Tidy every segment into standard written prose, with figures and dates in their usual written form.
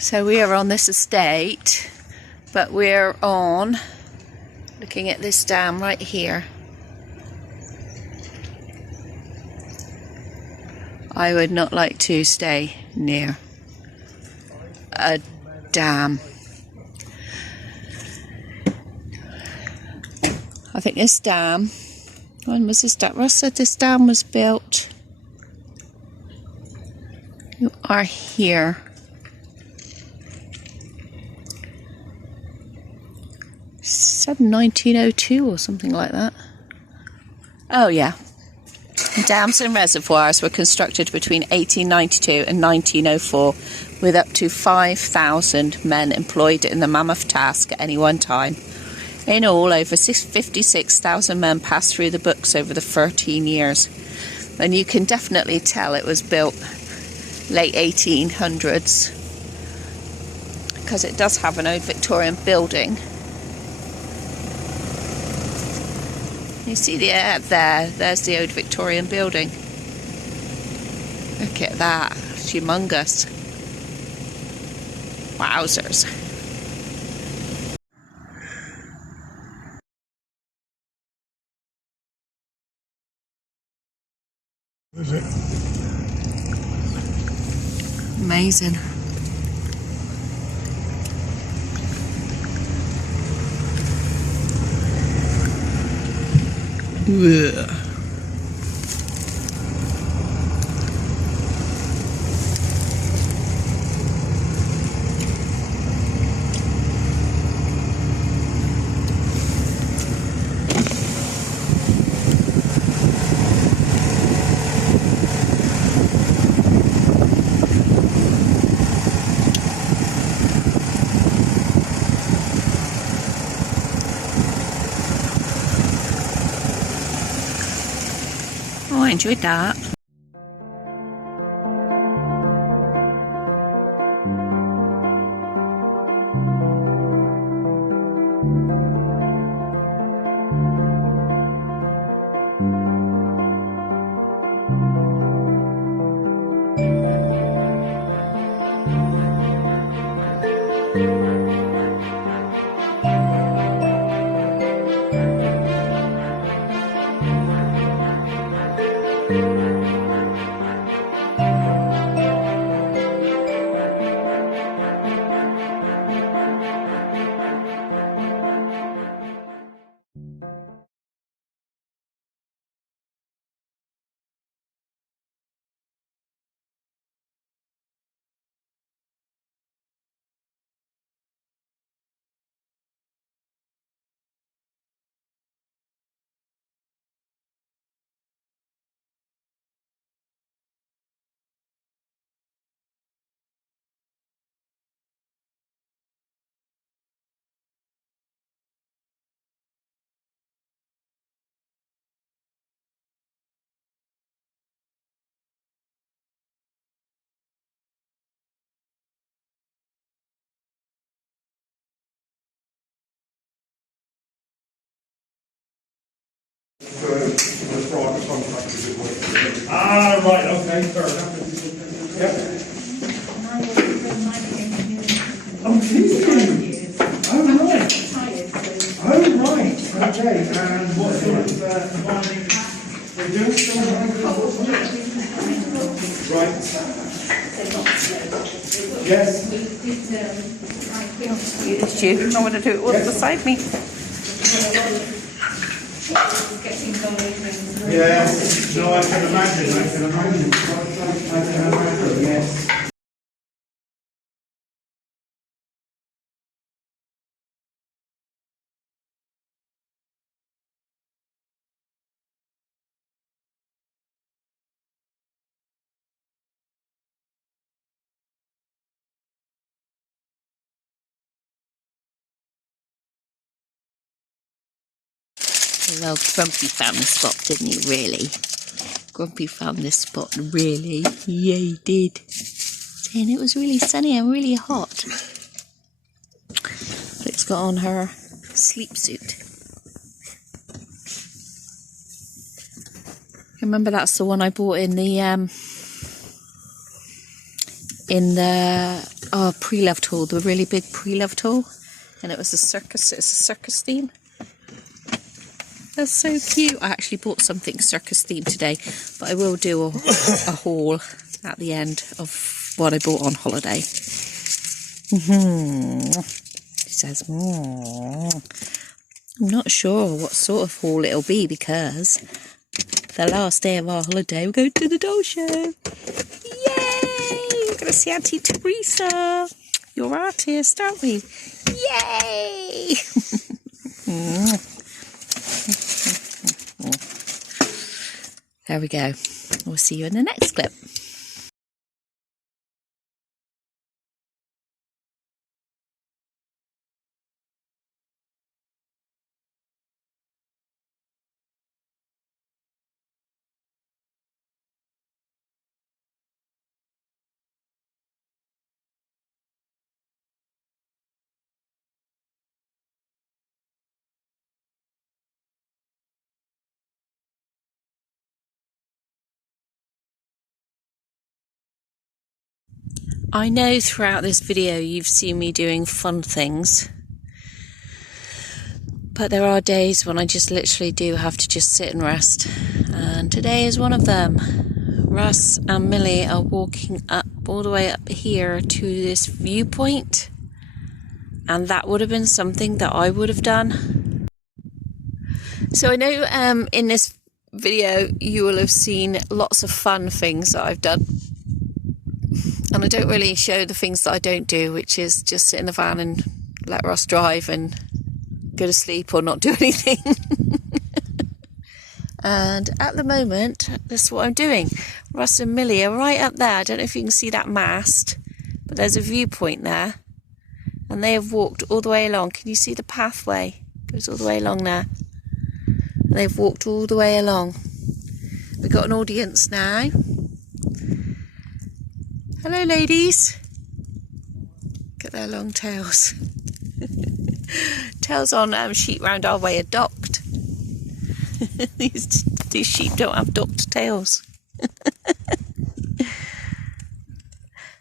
So we are on this estate, but we're on looking at this dam right here. I would not like to stay near a dam. I think this dam, when was this dam? Ross said this dam was built. You are here. Said 1902 or something like that. Oh yeah. Dams and reservoirs were constructed between 1892 and 1904 with up to 5,000 men employed in the mammoth task at any one time. In all, over 56,000 men passed through the books over the 13 years. And you can definitely tell it was built late 1800s because it does have an old Victorian building. You see there's the old Victorian building. Look at that, it's humongous. Wowzers. Is it? Amazing. Ugh. Oh, I enjoyed that. Ah, right, okay, fair enough. Yep. Oh, really? Oh, right. Oh, right, okay, and what sort of farming they do? Right. Yes. It's you. I want to do it all beside me. Yes, no, I can imagine, yes. Well, Grumpy found the spot, didn't he, really? Grumpy found this spot, really? Yeah, he did. And it was really sunny and really hot. It's got on her sleep suit. Remember, that's the one I bought in the in the pre-loved haul, the really big pre-loved haul, and it was it's a circus theme. That's so cute. I actually bought something circus themed today, but I will do a haul at the end of what I bought on holiday. She says, I'm not sure what sort of haul it'll be, because the last day of our holiday we're going to the doll show. Yay! We're going to see Auntie Teresa, your artist, aren't we? Yay! There we go. We'll see you in the next clip. I know throughout this video you've seen me doing fun things, but there are days when I just literally do have to just sit and rest, and today is one of them. Russ and Millie are walking up all the way up here to this viewpoint, and that would have been something that I would have done. So I know in this video you will have seen lots of fun things that I've done. And I don't really show the things that I don't do, which is just sit in the van and let Ross drive and go to sleep or not do anything. And at the moment, this is what I'm doing. Russ and Millie are right up there. I don't know if you can see that mast, but there's a viewpoint there. And they have walked all the way along. Can you see the pathway? It goes all the way along there. And they've walked all the way along. We've got an audience now. Hello, ladies. Look at their long tails. Tails on sheep round our way are docked. These sheep don't have docked tails.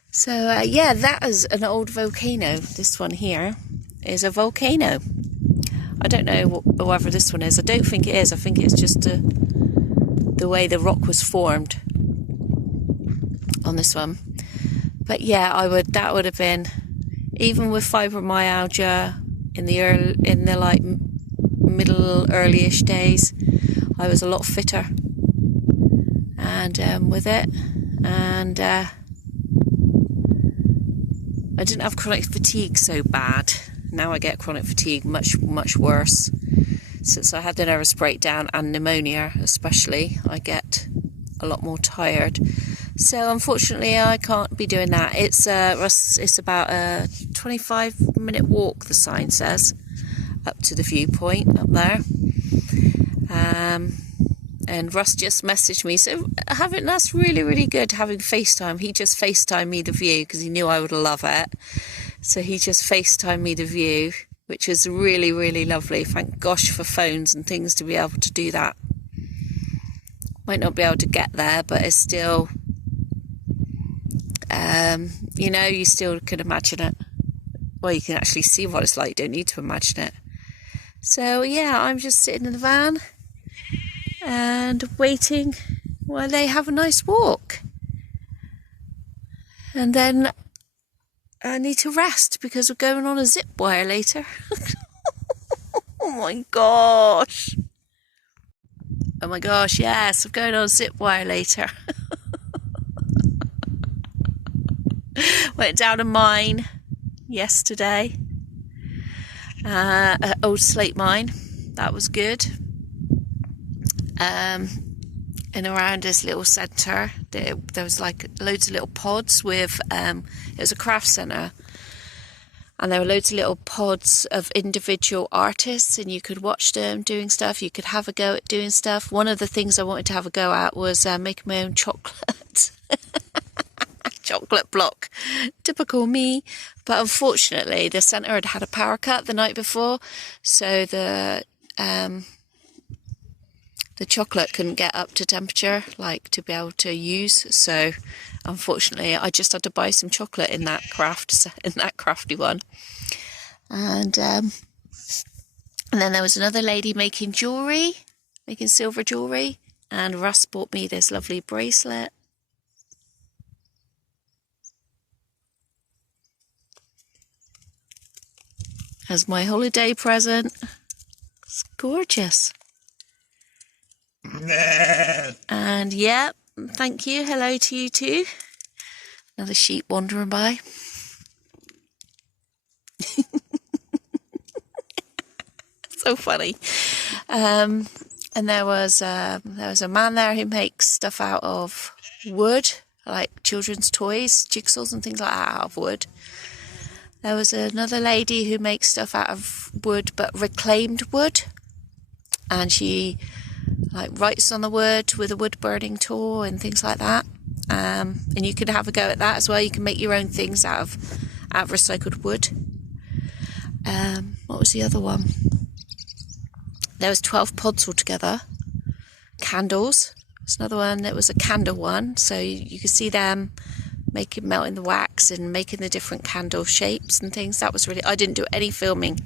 So, yeah, that is an old volcano. This one here is a volcano. I don't know whether this one is. I don't think it is. I think it's just the way the rock was formed on this one. But yeah, that would have been, even with fibromyalgia in the like middle early-ish days, I was a lot fitter and with it, and I didn't have chronic fatigue so bad. Now I get chronic fatigue much worse. Since I had the nervous breakdown and pneumonia especially, I get a lot more tired. So unfortunately I can't be doing that. It's about a 25-minute walk, the sign says, up to the viewpoint up there. And Russ just messaged me, so that's really good, having FaceTime. He just FaceTimed me the view because he knew I would love it. So he just FaceTimed me the view, which is really lovely. Thank gosh for phones and things to be able to do that. Might not be able to get there, but it's still, you know, you still can imagine it. Well, you can actually see what it's like, you don't need to imagine it. So yeah, I'm just sitting in the van and waiting while they have a nice walk. And then I need to rest because we're going on a zip wire later. Oh my gosh. Oh my gosh, yes, I'm going on a zip wire later. Went down a mine yesterday. An old slate mine. That was good. And around this little centre, there was like loads of little pods with, it was a craft centre. And there were loads of little pods of individual artists, and you could watch them doing stuff. You could have a go at doing stuff. One of the things I wanted to have a go at was making my own chocolate. Chocolate block. Typical me. But unfortunately, the centre had had a power cut the night before. So the the chocolate couldn't get up to temperature, like to be able to use. So unfortunately, I just had to buy some chocolate in that crafty one. And then there was another lady making jewellery, making silver jewellery. And Russ bought me this lovely bracelet. As my holiday present. It's gorgeous. And yeah, thank you. Hello to you too. Another sheep wandering by. So funny. And there was a man there who makes stuff out of wood, like children's toys, jigsaws and things like that out of wood. There was another lady who makes stuff out of wood, but reclaimed wood. And she like writes on the wood with a wood burning tool and things like that. And you can have a go at that as well. You can make your own things out of recycled wood. What was the other one? There was 12 pods altogether. Candles. There's another one that was a candle one. So you could see them melting the wax and making the different candle shapes and things. That was really, I didn't do any filming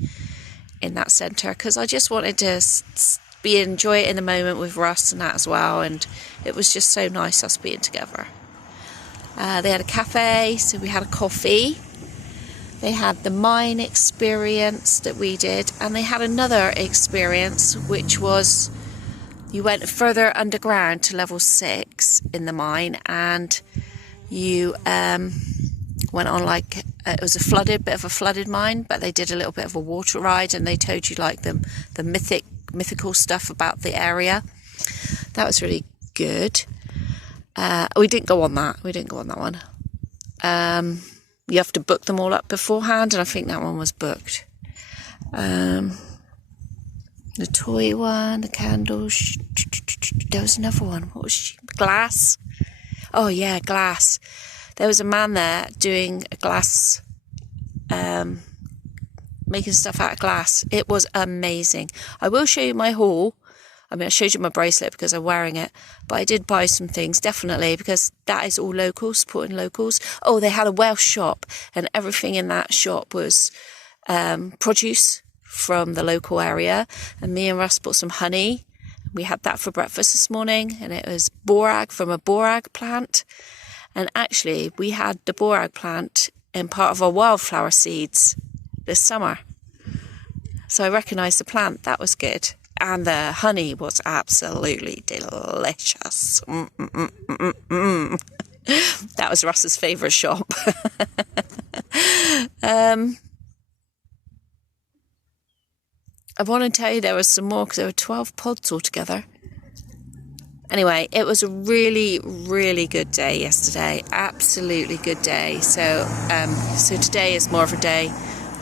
in that centre because I just wanted to enjoy it in the moment with Russ and that as well, and it was just so nice us being together. They had a cafe, so we had a coffee. They had the mine experience that we did, and they had another experience which was you went further underground to level 6 in the mine, and you went on like it was a bit of a flooded mine, but they did a little bit of a water ride, and they told you like the mythical stuff about the area. That was really good. We didn't go on that. We didn't go on that one. You have to book them all up beforehand, and I think that one was booked. The toy one, the candles. There was another one. What was she? Glass. Oh yeah, glass. There was a man there doing a glass, making stuff out of glass. It was amazing. I will show you my haul. I mean, I showed you my bracelet because I'm wearing it, but I did buy some things, definitely, because that is all local, supporting locals. Oh, they had a Welsh shop, and everything in that shop was produce from the local area. And me and Russ bought some honey. We had that for breakfast this morning, and it was borag from a borag plant. And actually, we had the borag plant in part of our wildflower seeds this summer. So I recognised the plant. That was good. And the honey was absolutely delicious. That was Russ's favourite shop. I want to tell you there was some more because there were 12 pods altogether. Anyway, it was a really, really good day yesterday. Absolutely good day. So today is more of a day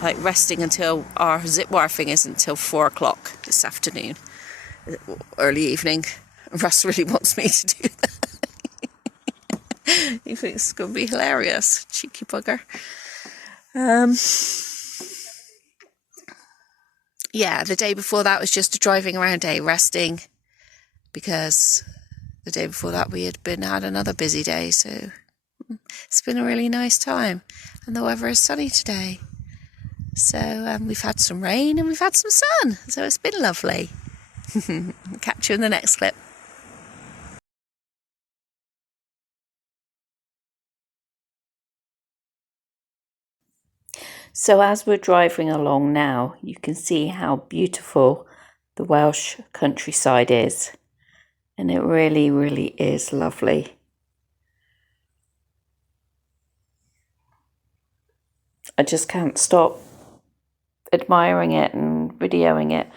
like resting until our zip wire thing isn't until 4 o'clock this afternoon, early evening. Russ really wants me to do that. He thinks it's going to be hilarious. Cheeky bugger. Yeah, the day before that was just a driving around day, resting, because the day before that we had another busy day, so it's been a really nice time, and the weather is sunny today. So we've had some rain and we've had some sun, so it's been lovely. Catch you in the next clip. So as we're driving along now, you can see how beautiful the Welsh countryside is. And it really, really is lovely. I just can't stop admiring it and videoing it.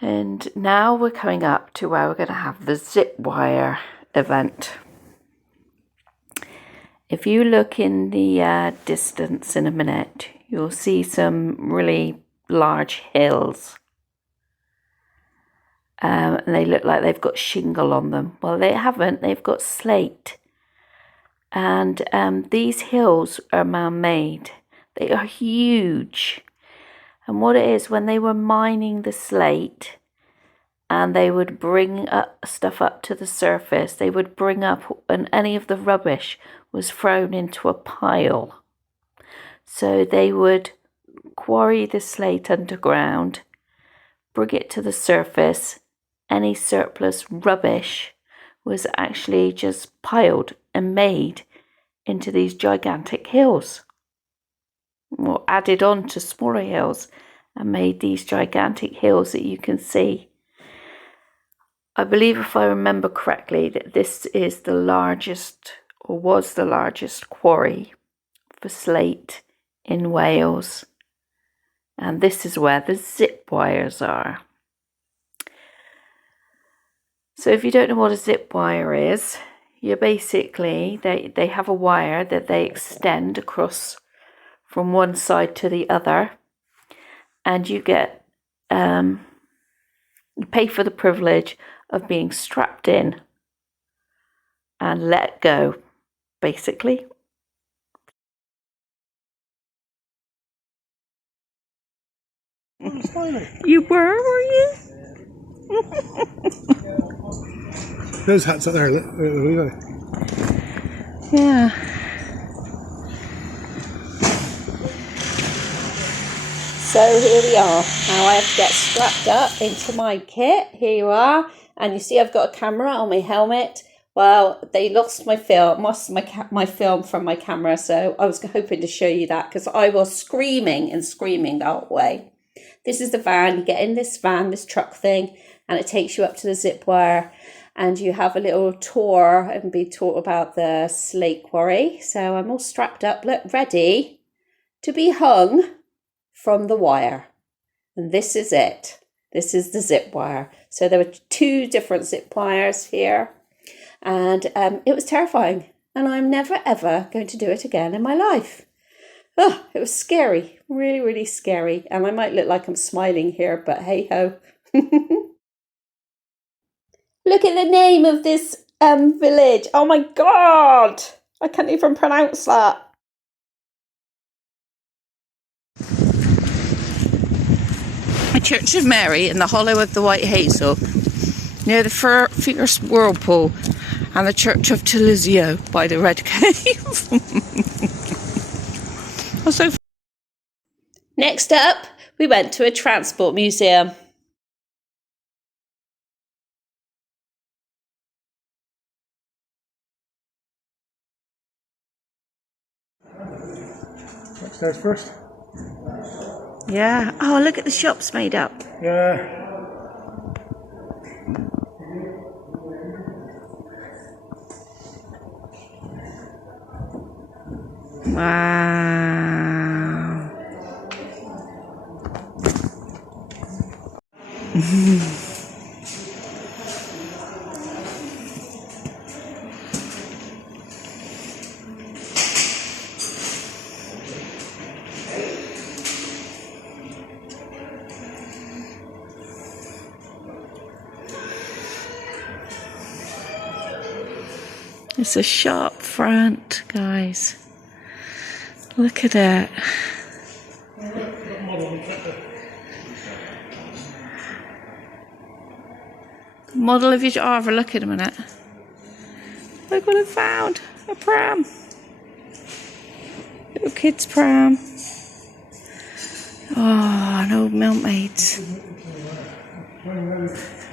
And now we're coming up to where we're going to have the zip wire event. If you look in the distance in a minute, you'll see some really large hills. And they look like they've got shingle on them. Well, they haven't. They've got slate. And these hills are man-made. They are huge. And what it is, when they were mining the slate, and they would bring stuff up to the surface. They would bring up, and any of the rubbish was thrown into a pile. So they would quarry the slate underground, bring it to the surface. Any surplus rubbish was actually just piled and made into these gigantic hills, or added on to smaller hills and made these gigantic hills that you can see. I believe, if I remember correctly, that this is the largest, or was the largest, quarry for slate in Wales. And this is where the zip wires are. So if you don't know what a zip wire is, you're basically, they have a wire that they extend across from one side to the other, and you get, you pay for the privilege of being strapped in and let go, basically. You were you? Those hats up there, look. Yeah. So here we are. Now I have to get strapped up into my kit. Here you are. And you see I've got a camera on my helmet. Well, they lost my film, my film from my camera. So I was hoping to show you that, because I was screaming and screaming the whole way. This is the van. You get in this van, this truck thing, and it takes you up to the zip wire. And you have a little tour and be taught about the slate quarry. So I'm all strapped up, look, ready to be hung from the wire. And this is it. This is the zip wire. So there were 2 different zip wires here. And it was terrifying. And I'm never, ever going to do it again in my life. Oh, it was scary. Really, really scary. And I might look like I'm smiling here, but hey ho. Look at the name of this village. Oh my God. I can't even pronounce that. The Church of Mary in the hollow of the White Hazel, near the fierce whirlpool, and the Church of Telizio by the Red Cave. Also, next up, we went to a transport museum. Upstairs first? Yeah. Oh, look at the shops made up. Yeah. Wow. It's a sharp front, guys. Look at it. Model of your... Oh, have a look at a minute. Look what I found. A pram. Little kid's pram. Oh, an old milkmaid's.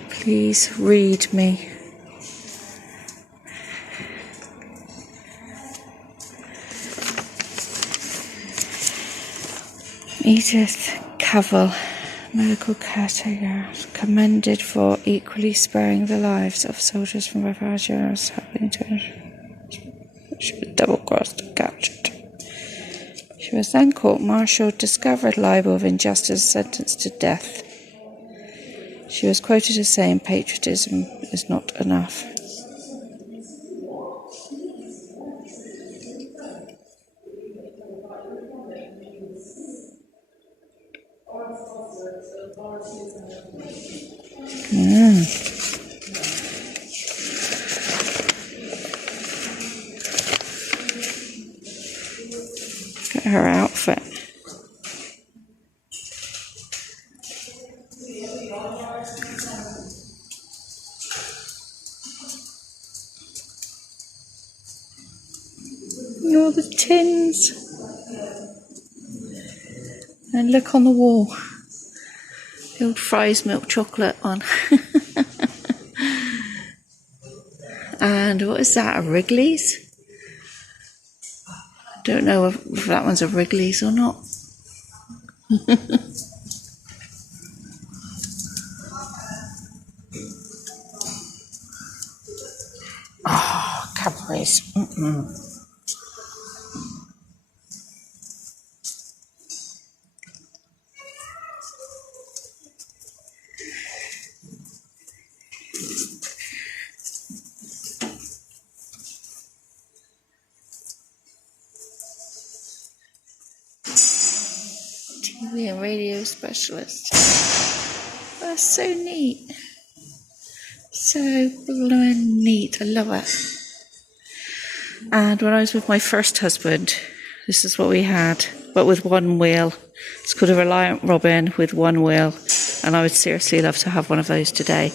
Please read me. Edith Cavell, medical caretaker, commended for equally sparing the lives of soldiers from Bavaria, happening to her. She was double-crossed and captured. She was then court-martialed, discovered liable of injustice, sentenced to death. She was quoted as saying, "Patriotism is not enough." Look at her outfit. And all the tins. And look on the wall. The old Fry's milk chocolate one. And what is that, a Wrigley's? I don't know if that one's a Wrigley's or not. Oh, Cadbury's. TV and radio specialist. That's so neat. So blooming neat. I love it. And when I was with my first husband, this is what we had, but with one wheel. It's called a Reliant Robin with one wheel. And I would seriously love to have one of those today.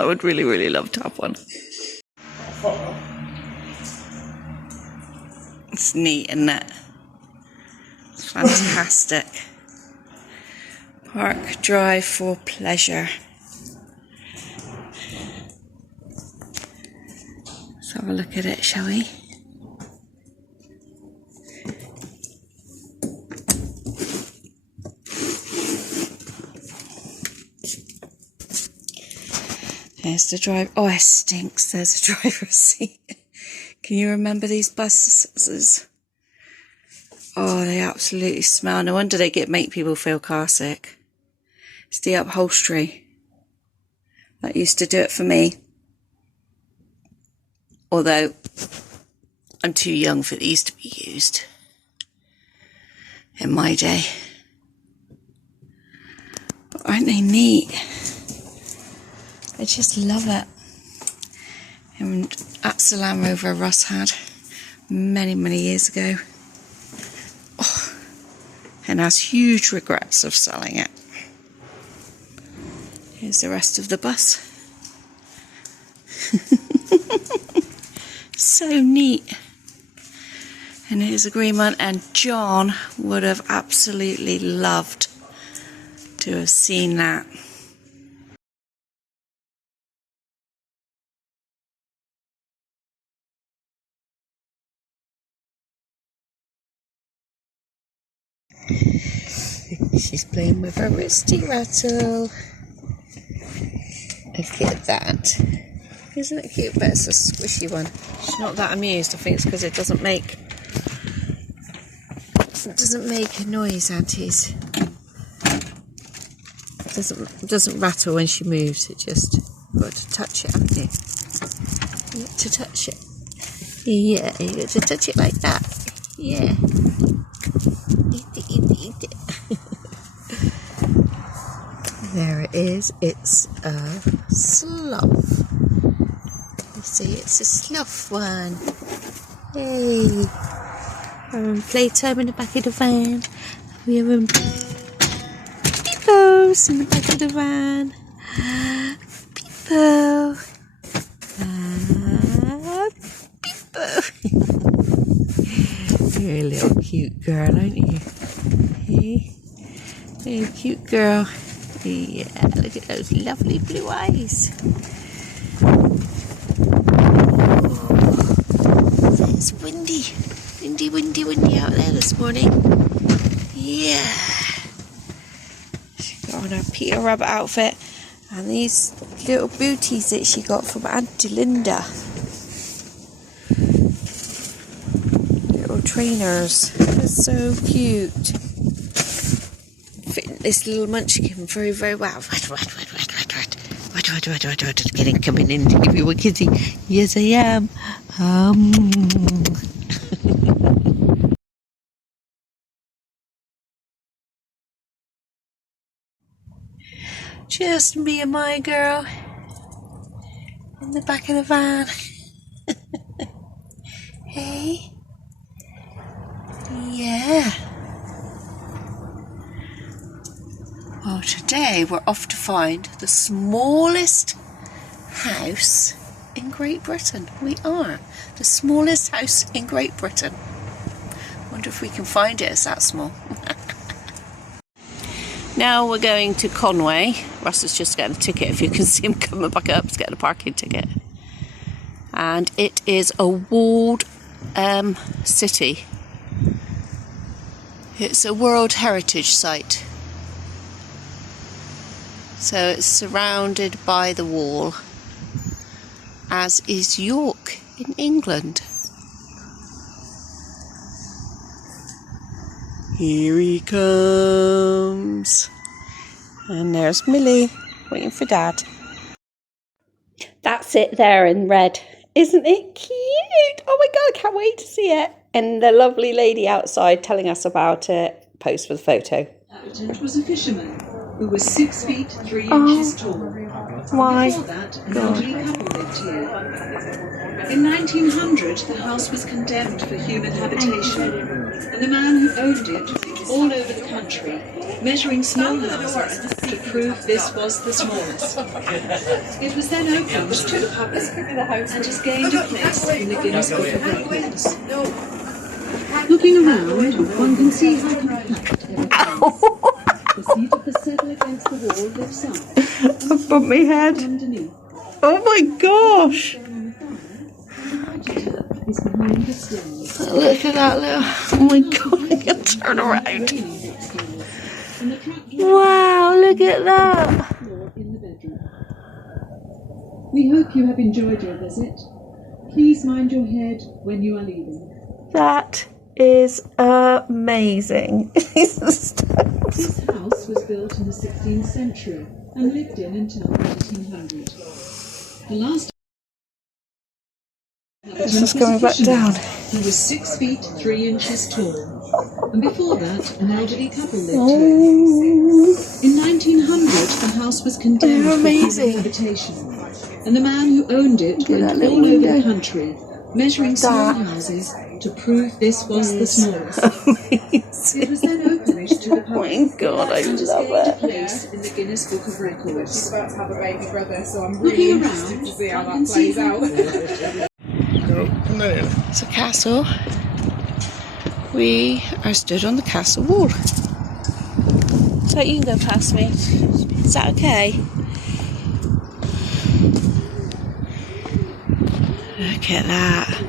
I would really, really love to have one. It's neat, isn't it? It's fantastic. Park drive for pleasure. Let's have a look at it, shall we? There's the drive. Oh, it stinks. There's a driver's seat. Can you remember these buses? Oh, they absolutely smell. No wonder they make people feel car sick. It's the upholstery. That used to do it for me. Although, I'm too young for these to be used. In my day. But aren't they neat? I just love it. And that's the Land Rover Russ had many, many years ago. Oh, and has huge regrets of selling it. Here's the rest of the bus. So neat. And here's a green one, and John would have absolutely loved to have seen that. She's playing with her wristy rattle. Look at that. Isn't it cute? But it's a squishy one. She's not that amused. I think it's because it doesn't make a noise, aunties. It doesn't rattle when she moves. It just, you've got to touch it, haven't you? You got to touch it. Yeah, you got to touch it like that. Yeah. Eat it. There it is. It's a sloth. You see, it's a sloth one. Hey. We're having playtime in the back of the van. We're having peepos in the back of the van. Peepo. Peepo. You're a little cute girl, aren't you? Hey. Hey, cute girl. Yeah, look at those lovely blue eyes. Oh, it's windy out there this morning. Yeah. She got on her Peter Rabbit outfit and these little booties that she got from Auntie Linda. Little trainers. They're so cute. This little munchkin very, very well. Coming in to give you a kitty. Yes, I am. Just me and my girl in the back of the van. Hey. Yeah. Well, today we're off to find the smallest house in Great Britain. We are the smallest house in Great Britain. Wonder if we can find it as that small. Now we're going to Conway. Russ is just getting a ticket, if you can see him coming back up to get a parking ticket. And it is a walled city. It's a World Heritage Site. So it's surrounded by the wall, as is York in England. Here he comes. And there's Millie, waiting for Dad. That's it there in red. Isn't it cute? Oh my God, I can't wait to see it. And the lovely lady outside telling us about it. Post for the photo. Inhabitant was a fisherman who was 6 feet 3 inches tall. My Before that, an elderly couple lived here. In 1900, the house was condemned for human habitation, and the man who owned it all over the country, measuring small houses to prove this was the smallest. It was then opened to the public and has gained a place in the Guinness Book of Records. Looking around, one can see how compact everything is. The seat of the settle against the wall lifts up. I've bumped my head. Underneath. Oh my gosh. Is behind the stairs. Look at that little. Oh my God, I can turn around. Wow, look at that. In the bedroom. We hope you have enjoyed your visit. Please mind your head when you are leaving. That is amazing. This house was built in the 16th century and lived in until 1900. The last This is coming back down. He was 6 feet 3 inches tall, and before that, an elderly couple lived here. In 1900, the house was condemned They're for amazing. human habitation, and the man who owned it went that little all over window. the country, measuring small houses to prove this was the smallest. It was then opened to the public. Oh my God, I and has love gained a it. place in the Guinness Book of Records. She's about to have a baby brother, so I'm really Looking interested around, to see how one that can see plays out. It's a castle. We are stood on the castle wall. So you can go past me. Is that okay? Look at that.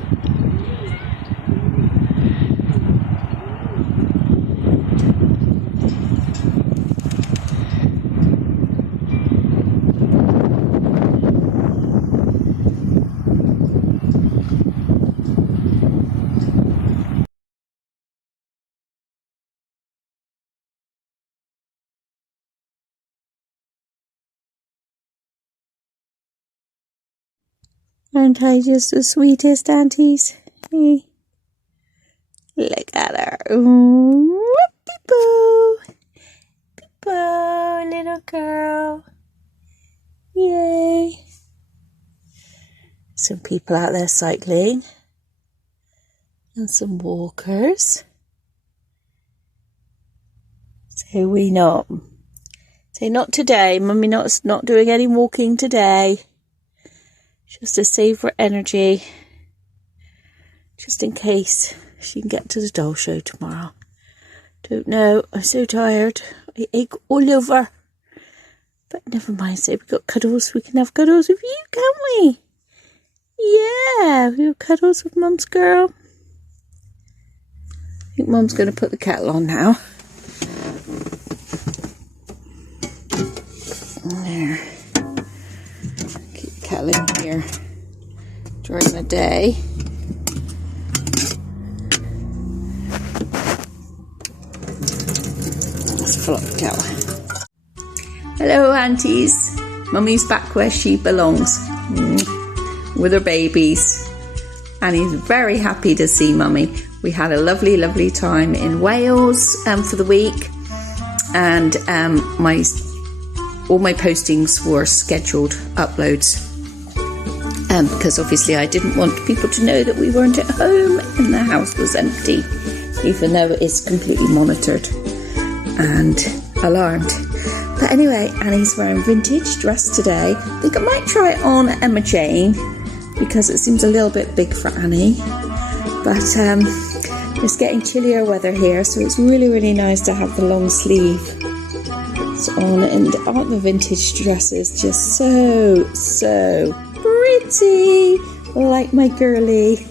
Aren't I just the sweetest aunties? Look at her. Ooh, Peep-o. Peep-o, little girl. Yay. Some people out there cycling. And some walkers. Say we not. Say not today. Mummy not doing any walking today. Just to save her energy. Just in case she can get to the doll show tomorrow. Don't know. I'm so tired. I ache all over. But never mind. Say we've got cuddles. We can have cuddles with you, can't we? Yeah. We have cuddles with Mum's girl. I think Mum's going to put the kettle on now. There. Keep the kettle in here during the day. Let's fill up the kettle. Hello, aunties. Mummy's back where she belongs, with her babies. And he's very happy to see Mummy. We had a lovely, lovely time in Wales for the week. And all my postings were scheduled uploads. Because obviously I didn't want people to know that we weren't at home and the house was empty, even though it is completely monitored and alarmed. But anyway, Annie's wearing vintage dress today. I think I might try it on Emma Jane because it seems a little bit big for Annie. But it's getting chillier weather here, so it's really nice to have the long sleeve on. And aren't the vintage dresses just so pretty, like my girly?